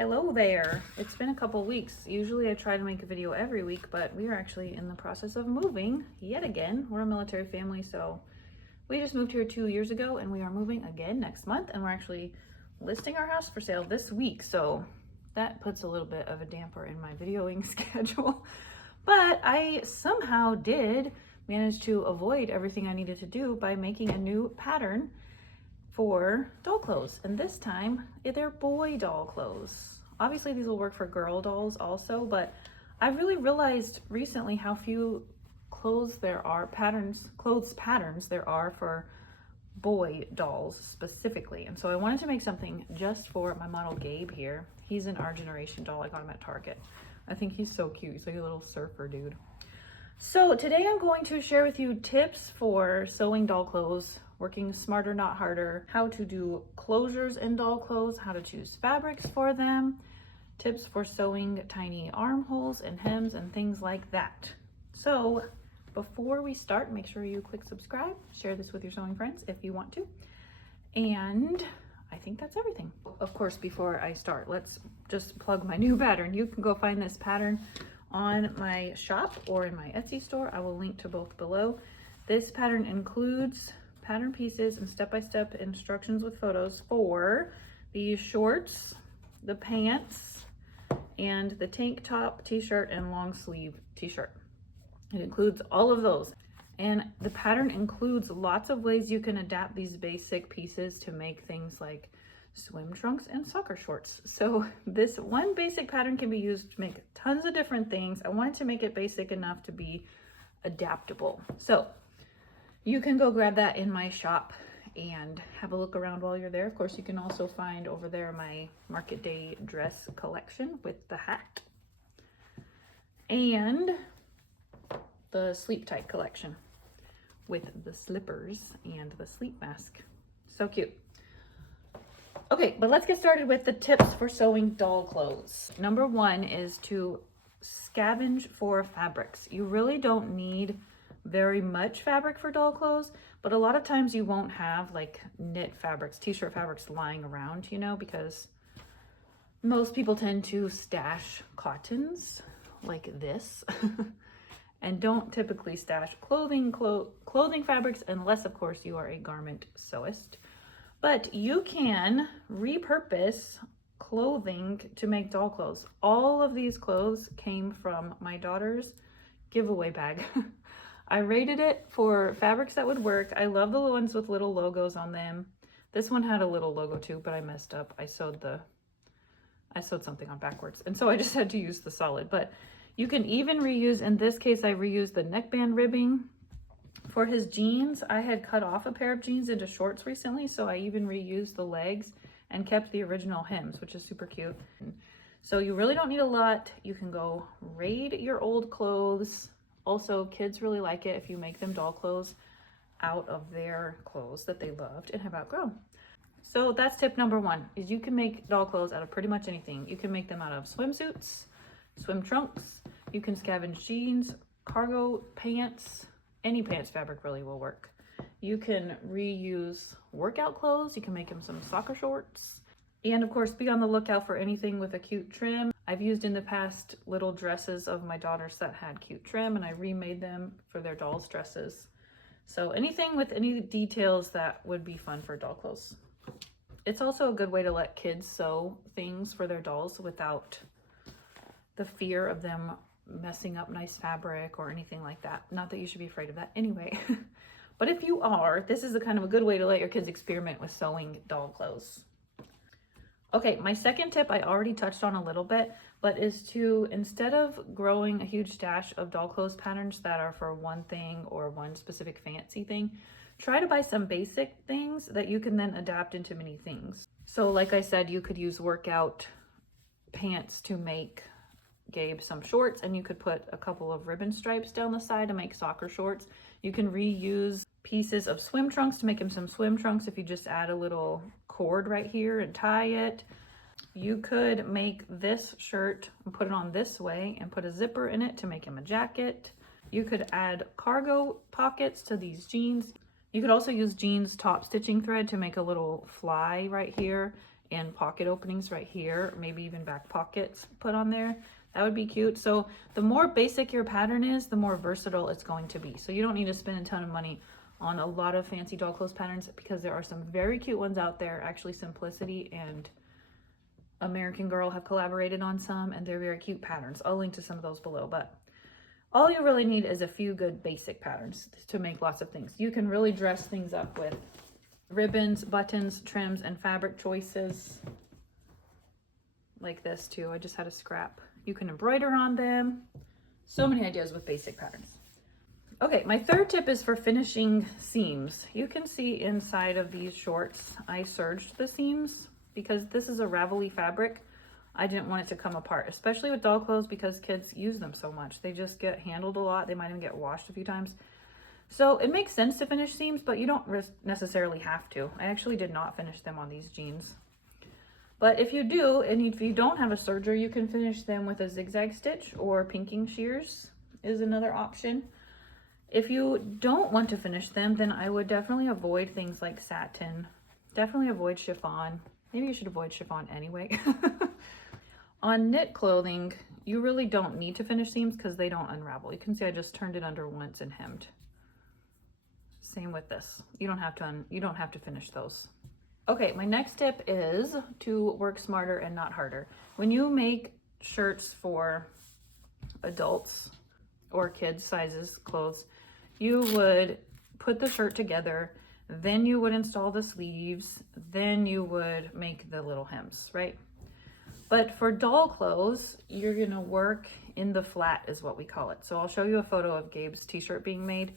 Hello there. It's been a couple weeks. Usually I try to make a video every week, but we are actually in the process of moving yet again. We're a military family, so we just moved here 2 years ago and we are moving again next month, and we're actually listing our house for sale this week. So that puts a little bit of a damper in my videoing schedule, but I somehow did manage to avoid everything I needed to do by making a new pattern for doll clothes, and this time they're boy doll clothes. Obviously these will work for girl dolls also, but I've really realized recently how few clothes patterns there are for boy dolls specifically. And so I wanted to make something just for my model Gabe here. He's an Our Generation doll. I got him at Target. I think he's so cute. He's like a little surfer dude. So today I'm going to share with you tips for sewing doll clothes, working smarter, not harder, how to do closures in doll clothes, how to choose fabrics for them, tips for sewing tiny armholes and hems and things like that. So before we start, make sure you click subscribe, share this with your sewing friends if you want to. And I think that's everything. Of course, before I start, let's just plug my new pattern. You can go find this pattern on my shop or in my Etsy store. I will link to both below. This pattern includes pattern pieces and step-by-step instructions with photos for the shorts, the pants, and the tank top, t-shirt, and long sleeve t-shirt. It includes all of those. And the pattern includes lots of ways you can adapt these basic pieces to make things like swim trunks and soccer shorts. So this one basic pattern can be used to make tons of different things. I wanted to make it basic enough to be adaptable. So you can go grab that in my shop and have a look around while you're there. Of course, you can also find over there my Market Day dress collection with the hat and the sleep tight collection with the slippers and the sleep mask. So cute. Okay, but let's get started with the tips for sewing doll clothes. Number one is to scavenge for fabrics. You really don't need very much fabric for doll clothes, but a lot of times you won't have like knit fabrics, t-shirt fabrics lying around, you know, because most people tend to stash cottons like this and don't typically stash clothing fabrics unless, of course, you are a garment sewist. But you can repurpose clothing to make doll clothes. All of these clothes came from my daughter's giveaway bag. I rated it for fabrics that would work. I love the ones with little logos on them. This one had a little logo too, but I messed up. I sewed something on backwards, and so I just had to use the solid. But you can even reuse, in this case, I reused the neckband ribbing. For his jeans, I had cut off a pair of jeans into shorts recently, so I even reused the legs and kept the original hems, which is super cute. So you really don't need a lot. You can go raid your old clothes. Also, kids really like it if you make them doll clothes out of their clothes that they loved and have outgrown. So that's tip number one, is you can make doll clothes out of pretty much anything. You can make them out of swimsuits, swim trunks. You can scavenge jeans, cargo pants. Any pants fabric really will work. You can reuse workout clothes. You can make them some soccer shorts. And of course, be on the lookout for anything with a cute trim. I've used in the past little dresses of my daughters that had cute trim, and I remade them for their dolls' dresses. So anything with any details that would be fun for doll clothes. It's also a good way to let kids sew things for their dolls without the fear of them messing up nice fabric or anything like that. Not that you should be afraid of that anyway. But if you are, this is a kind of a good way to let your kids experiment with sewing doll clothes. Okay, my second tip I already touched on a little bit, but is to, instead of growing a huge stash of doll clothes patterns that are for one thing or one specific fancy thing, try to buy some basic things that you can then adapt into many things. So like I said, you could use workout pants to make Gabe some shorts, and you could put a couple of ribbon stripes down the side to make soccer shorts. You can reuse pieces of swim trunks to make him some swim trunks if you just add a little cord right here and tie it. You could make this shirt and put it on this way and put a zipper in it to make him a jacket. You could add cargo pockets to these jeans. You could also use jeans top stitching thread to make a little fly right here and pocket openings right here, maybe even back pockets put on there. That would be cute. So the more basic your pattern is, the more versatile it's going to be. So you don't need to spend a ton of money on a lot of fancy doll clothes patterns, because there are some very cute ones out there. Actually, Simplicity and American Girl have collaborated on some, and they're very cute patterns. I'll link to some of those below, but all you really need is a few good basic patterns to make lots of things. You can really dress things up with ribbons, buttons, trims, and fabric choices like this too. I just had a scrap. You can embroider on them. So many ideas with basic patterns. Okay, my third tip is for finishing seams. You can see inside of these shorts, I serged the seams because this is a ravelly fabric. I didn't want it to come apart, especially with doll clothes, because kids use them so much. They just get handled a lot. They might even get washed a few times. So it makes sense to finish seams, but you don't necessarily have to. I actually did not finish them on these jeans. But if you do, and if you don't have a serger, you can finish them with a zigzag stitch, or pinking shears is another option. If you don't want to finish them, then I would definitely avoid things like satin. Definitely avoid chiffon. Maybe you should avoid chiffon anyway. On knit clothing, you really don't need to finish seams because they don't unravel. You can see I just turned it under once and hemmed. Same with this. You don't have to finish those. Okay, my next tip is to work smarter and not harder. When you make shirts for adults or kids sizes clothes, you would put the shirt together, then you would install the sleeves, then you would make the little hems, right? But for doll clothes, you're gonna work in the flat is what we call it. So I'll show you a photo of Gabe's t-shirt being made.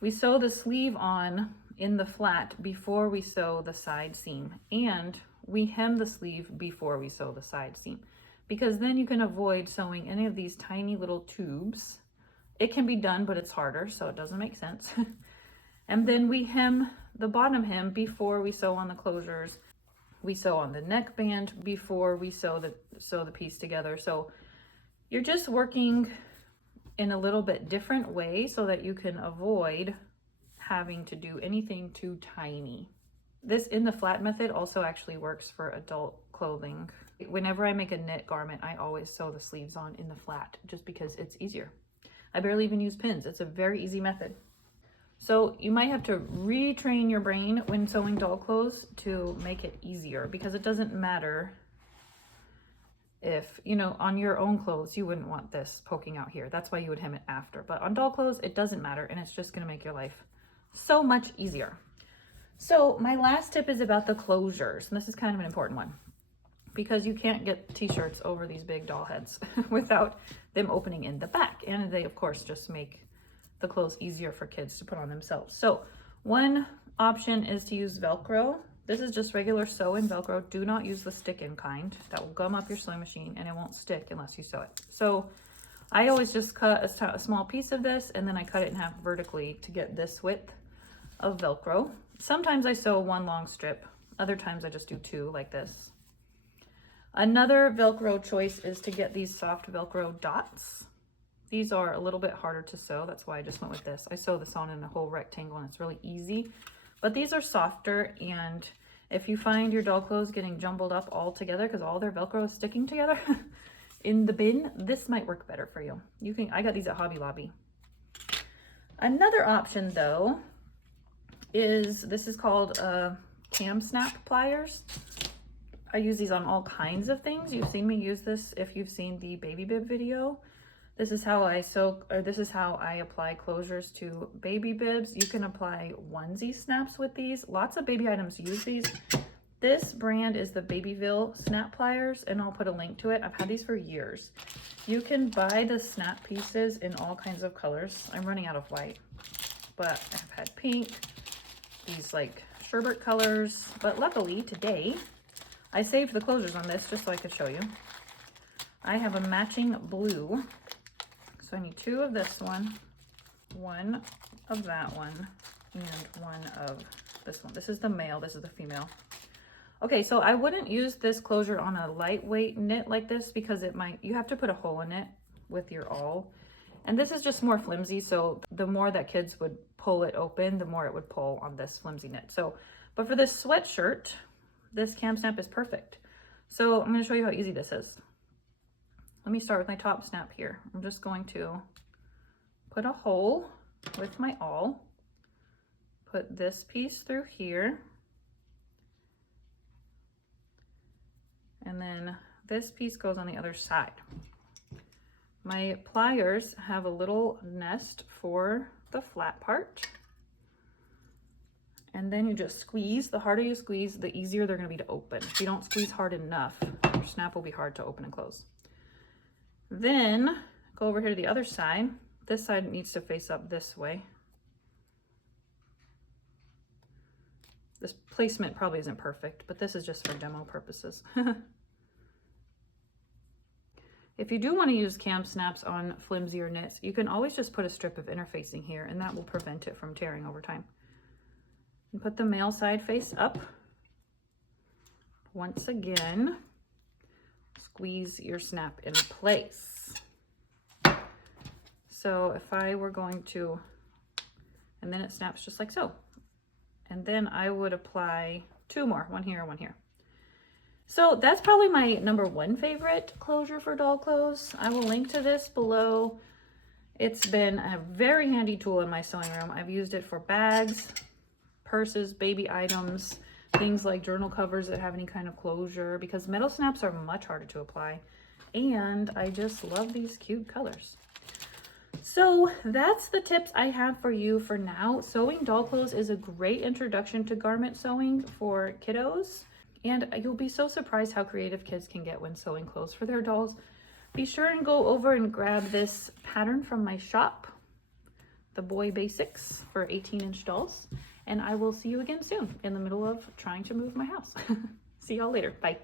We sew the sleeve on in the flat before we sew the side seam, and we hem the sleeve before we sew the side seam, because then you can avoid sewing any of these tiny little tubes. It can be done, but it's harder, so it doesn't make sense. And then we hem the bottom hem before we sew on the closures. We sew on the neckband before we sew the piece together. So you're just working in a little bit different way so that you can avoid having to do anything too tiny. This in the flat method also actually works for adult clothing. Whenever I make a knit garment, I always sew the sleeves on in the flat just because it's easier. I barely even use pins. It's a very easy method. So you might have to retrain your brain when sewing doll clothes to make it easier, because it doesn't matter if, you know, on your own clothes, you wouldn't want this poking out here. That's why you would hem it after. But on doll clothes, it doesn't matter, and it's just gonna make your life so much easier. So my last tip is about the closures, and this is kind of an important one, because you can't get t-shirts over these big doll heads without them opening in the back. And they, of course, just make the clothes easier for kids to put on themselves. So one option is to use Velcro. This is just regular sew-in Velcro. Do not use the stick-in kind. That will gum up your sewing machine and it won't stick unless you sew it. So I always just cut a small piece of this, and then I cut it in half vertically to get this width of Velcro. Sometimes I sew one long strip. Other times I just do two like this. Another Velcro choice is to get these soft Velcro dots. These are a little bit harder to sew. That's why I just went with this. I sew this on in a whole rectangle and it's really easy. But these are softer, and if you find your doll clothes getting jumbled up all together because all their Velcro is sticking together in the bin, this might work better for you. I got these at Hobby Lobby. Another option though is, this is called cam snap pliers. I use these on all kinds of things. You've seen me use this if you've seen the baby bib video. This is how I sew, or this is how I apply closures to baby bibs. You can apply onesie snaps with these. Lots of baby items use these. This brand is the Babyville snap pliers, and I'll put a link to it. I've had these for years. You can buy the snap pieces in all kinds of colors. I'm running out of white, but I've had pink, these like sherbet colors, but luckily today I saved the closures on this just so I could show you. I have a matching blue. So I need two of this one of that one, and one of this one. This is the male, this is the female. Okay, so I wouldn't use this closure on a lightweight knit like this because you have to put a hole in it with your awl. And this is just more flimsy, so the more that kids would pull it open, the more it would pull on this flimsy knit. So, but for this sweatshirt, this cam snap is perfect. So I'm going to show you how easy this is. Let me start with my top snap here. I'm just going to put a hole with my awl, put this piece through here, and then this piece goes on the other side. My pliers have a little nest for the flat part. And then you just squeeze. The harder you squeeze, the easier they're going to be to open. If you don't squeeze hard enough, your snap will be hard to open and close. Then go over here to the other side. This side needs to face up this way. This placement probably isn't perfect, but this is just for demo purposes. If you do want to use cam snaps on flimsier knits, you can always just put a strip of interfacing here, and that will prevent it from tearing over time. And put the male side face up. Once again, squeeze your snap in place. So if I were going to, and then it snaps just like so. And then I would apply two more, one here, one here. So that's probably my #1 favorite closure for doll clothes. I will link to this below. It's been a very handy tool in my sewing room. I've used it for bags, purses, baby items, things like journal covers that have any kind of closure, because metal snaps are much harder to apply. And I just love these cute colors. So that's the tips I have for you for now. Sewing doll clothes is a great introduction to garment sewing for kiddos. And you'll be so surprised how creative kids can get when sewing clothes for their dolls. Be sure and go over and grab this pattern from my shop, the Boy Basics for 18-inch dolls. And I will see you again soon in the middle of trying to move my house. See y'all later. Bye.